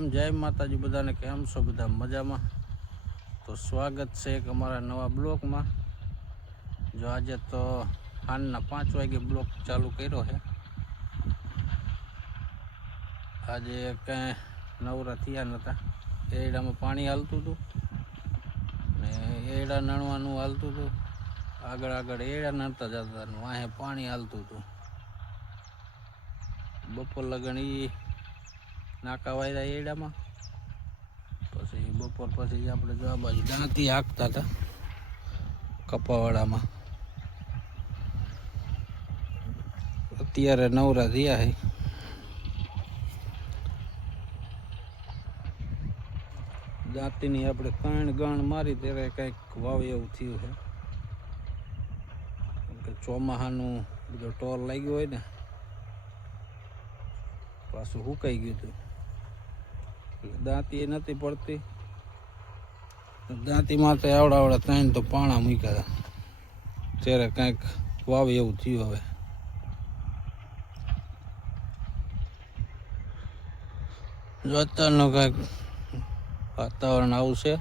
રામ જય માતાજી બધાને કેમ છો બધા મજામાં। તો સ્વાગત છે એક અમારા નવા બ્લોગમાં। જો આજે તો સાંજના 5 વાગે બ્લોગ ચાલુ કર્યો છે। આજે કંઈ નવરા થયા નહોતા। એડામાં પાણી હાલતું હતું ને એડા નણવાનું હાલતું હતું। આગળ આગળ એડા નણતા જતા ને વાહે પાણી હાલતું હતું। બપોર લગન નાકા વાયરા એડામાં પછી બપોર પછી આપણે જો આ બાજુ દાંતી હાંકતા હતા કપાવાડામાં। અત્યારે નવરા થયા છે। દાંતીની આપણે કણ ગણ મારી ત્યારે કંઈક વાવ એવું થયું છે કે ચોમાસાનું બધો ટોર લાગ્યો હોય ને પાછું સુકાઈ ગયું હતું। દાંતી નથી પડતી। દાંતીમાં તો આવડા 3 તો પાણા મૂક્યા હતા ત્યારે કંઈક વાવ એવું થયું। હવે જો અત્યારનું કંઈક વાતાવરણ આવું છે।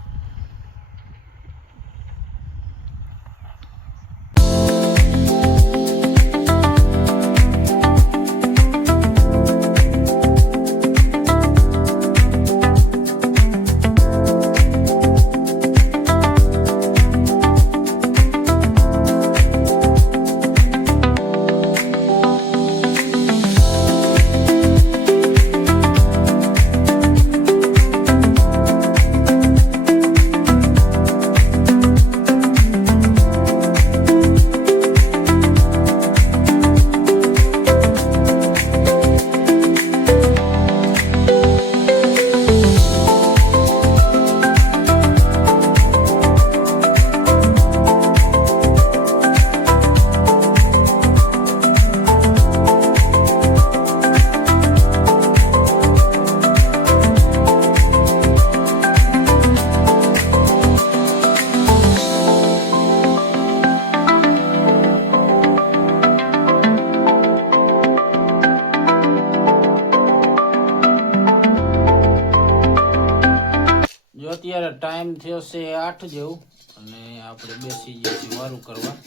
અત્યારે ટાઈમ થયો છે 8 જેવું અને આપણે બેસી ગયા છીએ વારું કરવા।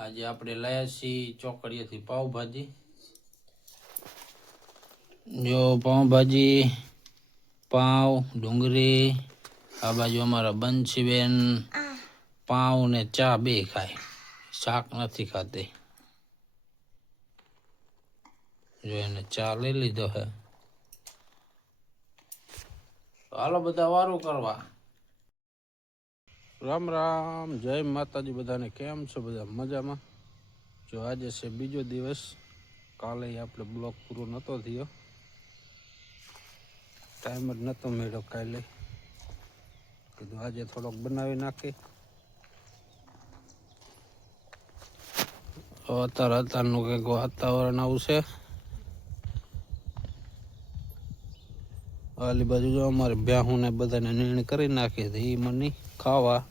આજે આપણે લાયા છીએ ચોકડીએથી પાવભાજી। જો પાવભાજી પાવ ડુંગળી આ બાજુ અમારા બંસીબેન પાવ ને ચા બે ખાય, શાક નથી ખાતી। જો એને ચા લઈ લીધો હે। હાલો બધા વારું કરવા। રામ રામ જય માતાજી બધાને કેમ છો બધા મજામાં। જો આજે છે બીજો દિવસ। કાલે આપણે બ્લોગ પૂરો નહોતો થયો, ટાઈમ જ નહોતો મળ્યો કાલે। કીધું આજે થોડોક બનાવી નાખી। અત્યારનું કંઈક વાતાવરણ આવું છે। આલી બાજુ જો અમારે ભ્યાહું ને બધાને નીણ કરી નાખી હતી એ મને ખાવા।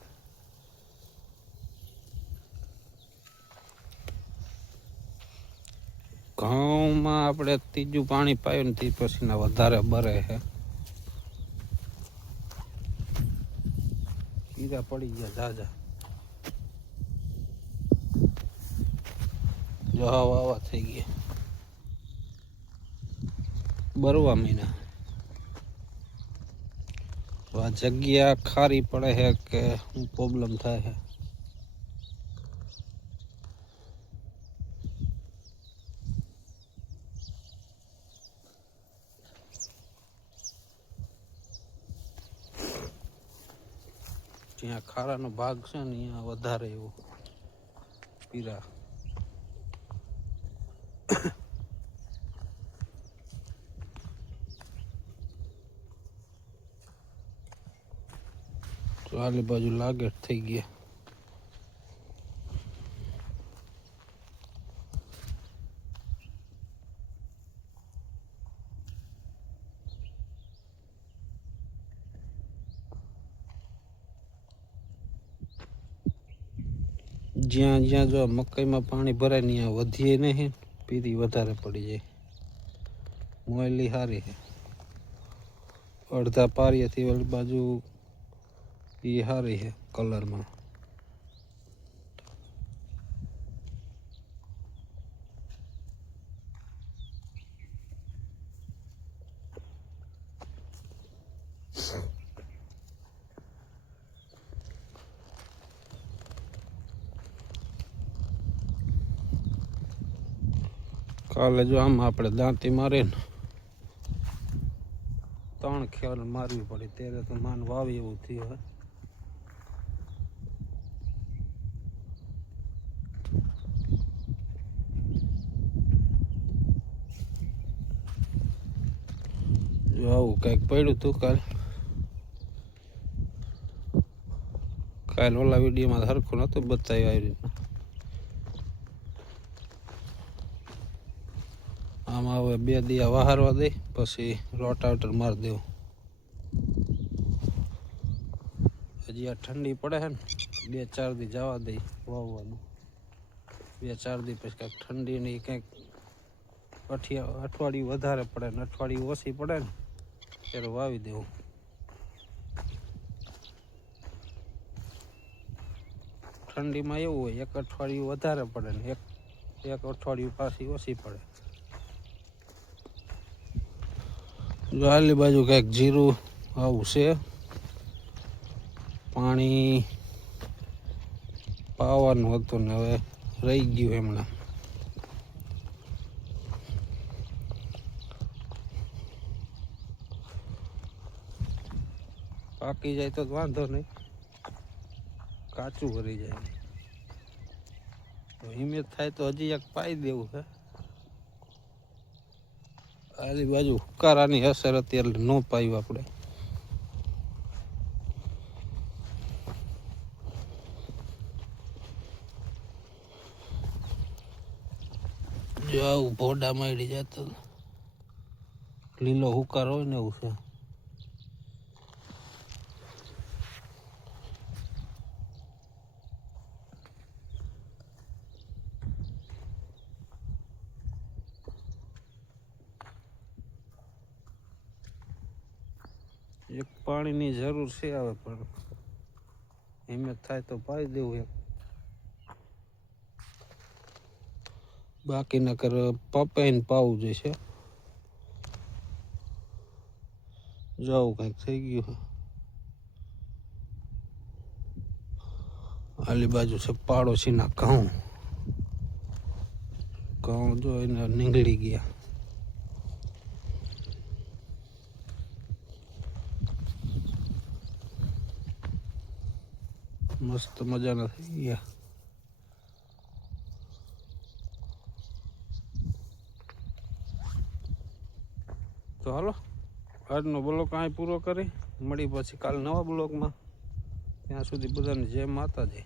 ઘઉંમાં આપણે ત્રીજું પાણી પાયું ને તે પછીના વધારે બરે છે। કીડા પડી ગયા ઝાઝા। જો આવા થઈ ગયા બરવા મહિના। આ જગ્યા ખારી પડે છે કે શું પ્રોબ્લેમ થાય છે। જ્યાં ખારાનો ભાગ છે ને અહીંયા વધારે એવું પીરા। તો આલી બાજુ લાગે થઈ ગયા। જ્યાં જ્યાં જો મકાઈમાં પાણી ભરાય ને ત્યાં વધીએ નહીં, પીરી વધારે પડી જાય। મોયલી સારી છે। અડધા પારિયાથી ઓલી બાજુ એ સારી છે કલરમાં. કાલે જો આમ આપણે દાંતી મારે ને 3 ખેલ મારવી પડે ત્યારે તો માન વાવી એવું થયું હોય. જો આવું કંઈક પડ્યું તું કાલ ઓલા વિડીયોમાં સરખું નહોતું બતાવ્યું આવી રીતના. આમાં હવે 2 દિયા વહારવા દે પછી રોટાવેટર મારી દેવું. હજી આ ઠંડી પડે છે ને 2-4 દી જવા દઈ વાવવાનું. 2-4 દી પછી કાંઈક ઠંડીની કંઈક અઠવાડિયું વધારે પડે ને અઠવાડિયું ઓછી પડે ને ત્યારે વાવી દેવું. ઠંડીમાં એવું હોય 1 અઠવાડિયું વધારે પડે ને એક અઠવાડિયું પાછી ઓછી પડે. જો આલી બાજુ કંઈક જીરું આવું છે. પાણી પાવાનું હતું ને હવે રહી ગયું એમના. પાકી જાય તો વાંધો નહીં, કાચું કરી જાય તો હિમેજ થાય તો હજી એક પાઈ દેવું છે. આલી બાજુ હુકારાની અસર અત્યારે ન પાયું આપણે. જો આવું ભોડા માંડી જતો લીલો હુકાર હોય ને એવું છે. એક પાણીની જરૂર છે હવે પણ હિંમત થાય તો પાઈ દેવું એક. બાકી નકર પપાઈને પાવું જોઈશે. જાવું કંઈક થઈ ગયું. આલી બાજુ છે પાડોશીના ઘઉં જો એને નીકળી ગયા. મસ્ત મજાના થઈ ગયા. તો હાલો આજનો બ્લોગ અહીં પૂરો કરી મળી પછી કાલ નવા બ્લોગમાં. ત્યાં સુધી બધાને જય માતાજી.